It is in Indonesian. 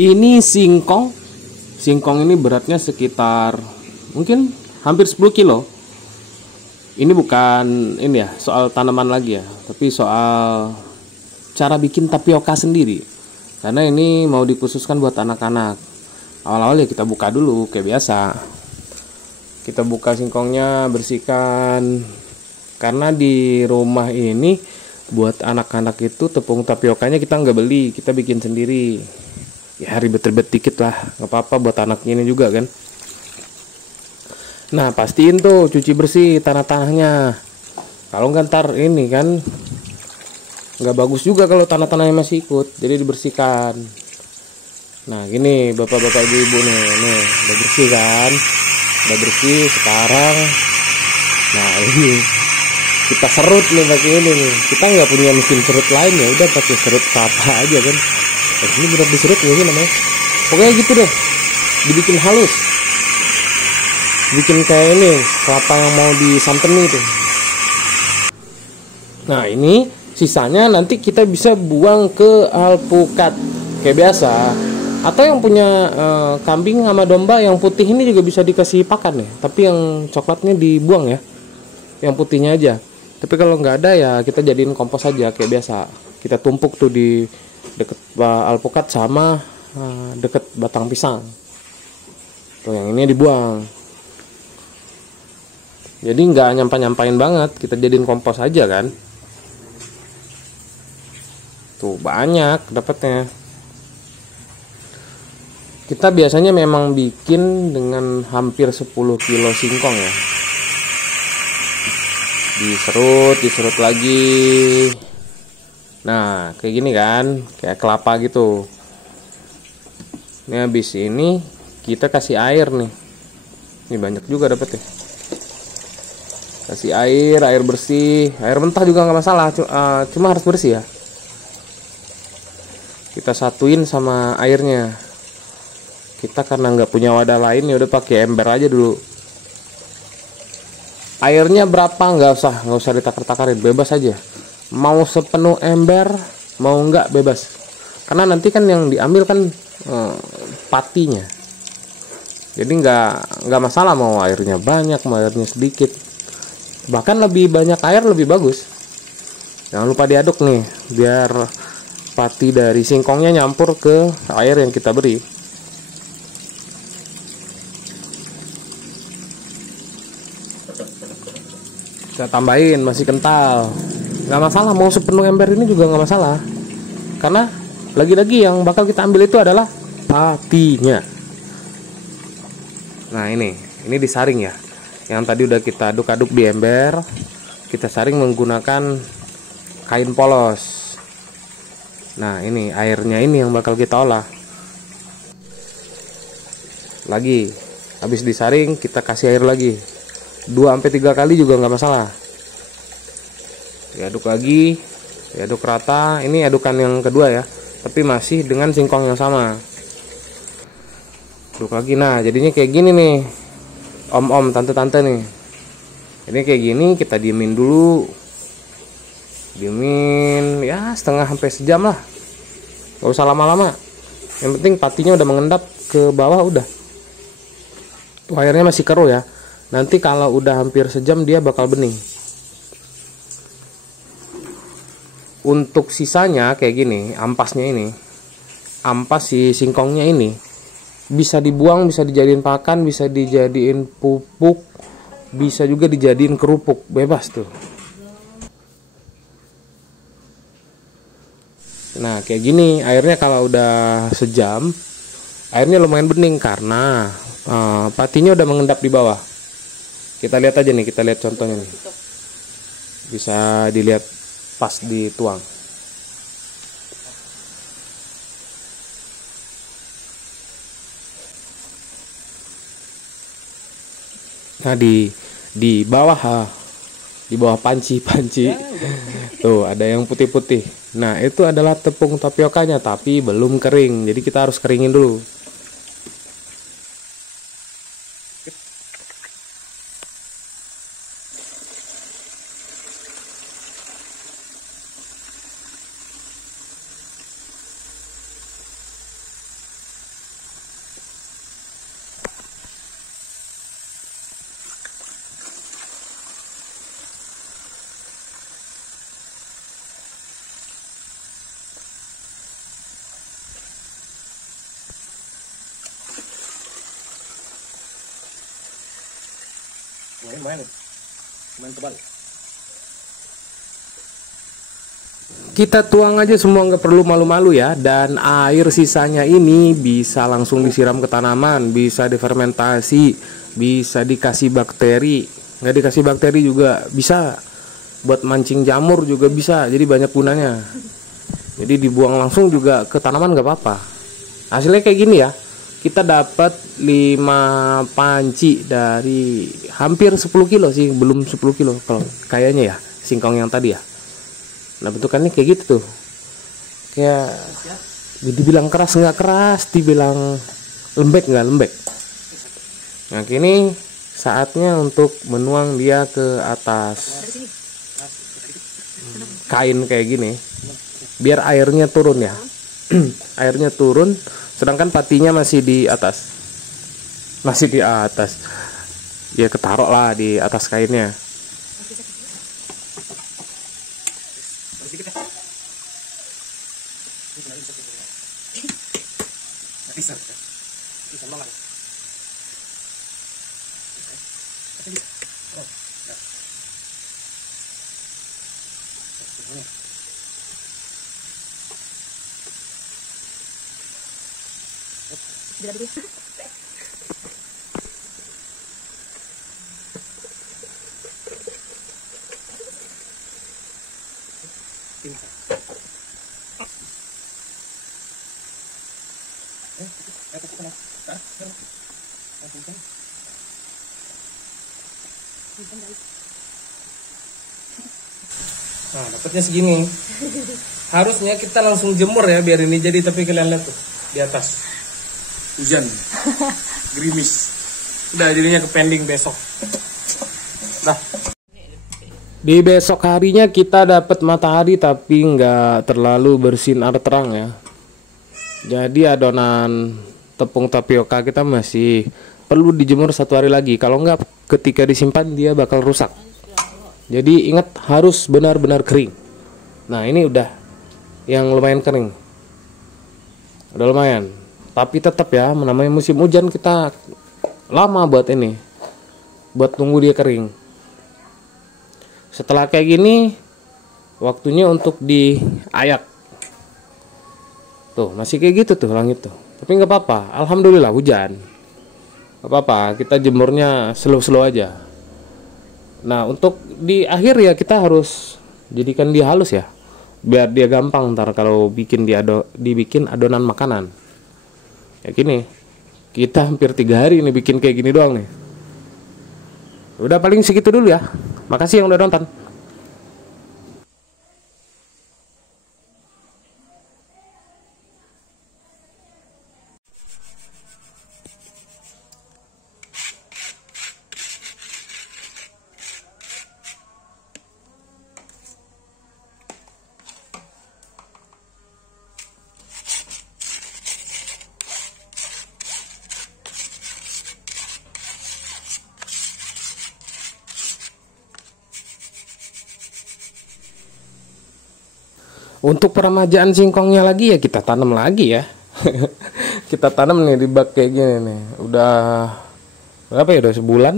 Ini singkong. Singkong ini beratnya sekitar mungkin hampir 10 kilo. Ini bukan ini ya, soal tanaman lagi ya, tapi soal cara bikin tapioka sendiri. Karena ini mau dikhususkan buat anak-anak. Awal-awal ya kita buka dulu kayak biasa. Kita buka singkongnya, bersihkan. Karena di rumah ini buat anak-anak itu tepung tapiokanya kita nggak beli, kita bikin sendiri. Ya ribet-ribet dikit lah, nggak apa-apa buat anaknya ini juga kan. Nah pastiin tuh cuci bersih tanah-tanahnya. Kalau nggak ntar ini kan nggak bagus juga kalau tanah-tanahnya masih ikut. Jadi dibersihkan. Nah gini bapak-bapak ibu-ibu nih udah bersih kan, udah bersih sekarang. Nah ini kita serut nih pakai ini nih. Kita nggak punya mesin serut lain ya, udah pakai serut kelapa aja kan. Ini berat diserut nggak sih namanya? Pokoknya gitu deh, dibikin halus. Bikin kayak ini kelapa yang mau disanteni itu. Nah ini sisanya nanti kita bisa buang ke alpukat kayak biasa. Atau yang punya kambing sama domba yang putih ini juga bisa dikasih pakan ya. Tapi yang coklatnya dibuang ya, yang putihnya aja. Tapi kalau nggak ada ya kita jadiin kompos aja kayak biasa. Kita tumpuk tuh di deket alpukat sama deket batang pisang. Tuh yang ini dibuang. Jadi nggak nyampain banget, kita jadiin kompos aja kan. Tuh banyak dapatnya. Kita biasanya memang bikin dengan hampir 10 kilo singkong ya. Diserut lagi. Nah kayak gini kan, kayak kelapa gitu. Ini habis ini kita kasih air nih. Ini banyak juga dapet ya. Kasih air bersih, air mentah juga nggak masalah, cuma harus bersih ya. Kita satuin sama airnya. Kita karena nggak punya wadah lain ya udah pakai ember aja dulu. Airnya berapa nggak usah ditakar-takarin, bebas aja. Mau sepenuh ember, mau nggak bebas. Karena nanti kan yang diambil kan patinya. Jadi nggak masalah mau airnya banyak, mau airnya sedikit. Bahkan lebih banyak air lebih bagus. Jangan lupa diaduk nih biar pati dari singkongnya nyampur ke air yang kita beri. Kita tambahin masih kental, nggak masalah. Mau sepenuh ember ini juga nggak masalah. Karena lagi-lagi yang bakal kita ambil itu adalah patinya. Nah ini disaring ya. Yang tadi udah kita aduk-aduk di ember, kita saring menggunakan kain polos. Nah ini airnya ini yang bakal kita olah. Lagi, habis disaring kita kasih air lagi 2-3 kali juga nggak masalah. Diaduk lagi, diaduk rata. Ini adukan yang kedua ya, tapi masih dengan singkong yang sama. Aduk lagi. Nah jadinya kayak gini nih. Om-om, tante-tante nih. Ini kayak gini kita diemin dulu. Diemin ya setengah sampai sejam lah. Gak usah lama-lama. Yang penting patinya udah mengendap ke bawah udah. Tuh airnya masih keruh ya. Nanti kalau udah hampir sejam dia bakal bening. Untuk sisanya kayak gini, ampasnya ini. Ampas si singkongnya ini bisa dibuang, bisa dijadiin pakan, bisa dijadiin pupuk, bisa juga dijadiin kerupuk, bebas tuh. Nah kayak gini airnya kalau udah sejam, airnya lumayan bening karena patinya udah mengendap di bawah. Kita lihat aja nih, kita lihat contohnya nih. Bisa dilihat pas dituang. Nah di bawah panci tuh ada yang putih-putih. Nah itu adalah tepung tapiokanya tapi belum kering, jadi kita harus keringin dulu. Main tebal. Kita tuang aja semua, nggak perlu malu-malu ya. Dan air sisanya ini bisa langsung disiram ke tanaman, bisa difermentasi, bisa dikasih bakteri. Nggak dikasih bakteri juga bisa, buat mancing jamur juga bisa. Jadi banyak gunanya. Jadi dibuang langsung juga ke tanaman nggak apa-apa. Hasilnya kayak gini ya. Kita dapat 5 panci dari hampir 10 kilo sih, belum 10 kilo kalau kayaknya ya, singkong yang tadi ya. Nah bentukannya kayak gitu tuh, kayak dibilang keras nggak keras, dibilang lembek nggak lembek. Nah kini saatnya untuk menuang dia ke atas kain kayak gini, biar airnya turun ya. Airnya turun, sedangkan patinya masih di atas, ya ketaruh lah di atas kainnya. Nah, dapatnya segini. Harusnya kita langsung jemur ya biar ini jadi, tapi kalian lihat tuh di atas hujan, gerimis. Udah jadinya ke pending besok. Dah. Di besok harinya kita dapat matahari tapi nggak terlalu bersinar terang ya. Jadi adonan tepung tapioka kita masih perlu dijemur 1 hari lagi. Kalau nggak, ketika disimpan dia bakal rusak. Jadi ingat, harus benar-benar kering. Nah ini udah yang lumayan kering, udah lumayan. Tapi tetap ya, namanya musim hujan, kita lama buat ini, buat tunggu dia kering. Setelah kayak gini, waktunya untuk diayak. Tuh masih kayak gitu tuh langit tuh. Tapi nggak apa-apa, alhamdulillah hujan. Nggak apa-apa, kita jemurnya slow-slow aja. Nah untuk di akhir ya kita harus jadikan dia halus ya, biar dia gampang ntar kalau dibikin adonan makanan. Ya gini, kita hampir 3 hari ini bikin kayak gini doang nih. Udah paling segitu dulu ya. Makasih yang udah nonton. Untuk peremajaan singkongnya lagi ya kita tanam lagi ya. Kita tanam nih di bak kayak gini nih. Udah berapa ya? Udah sebulan.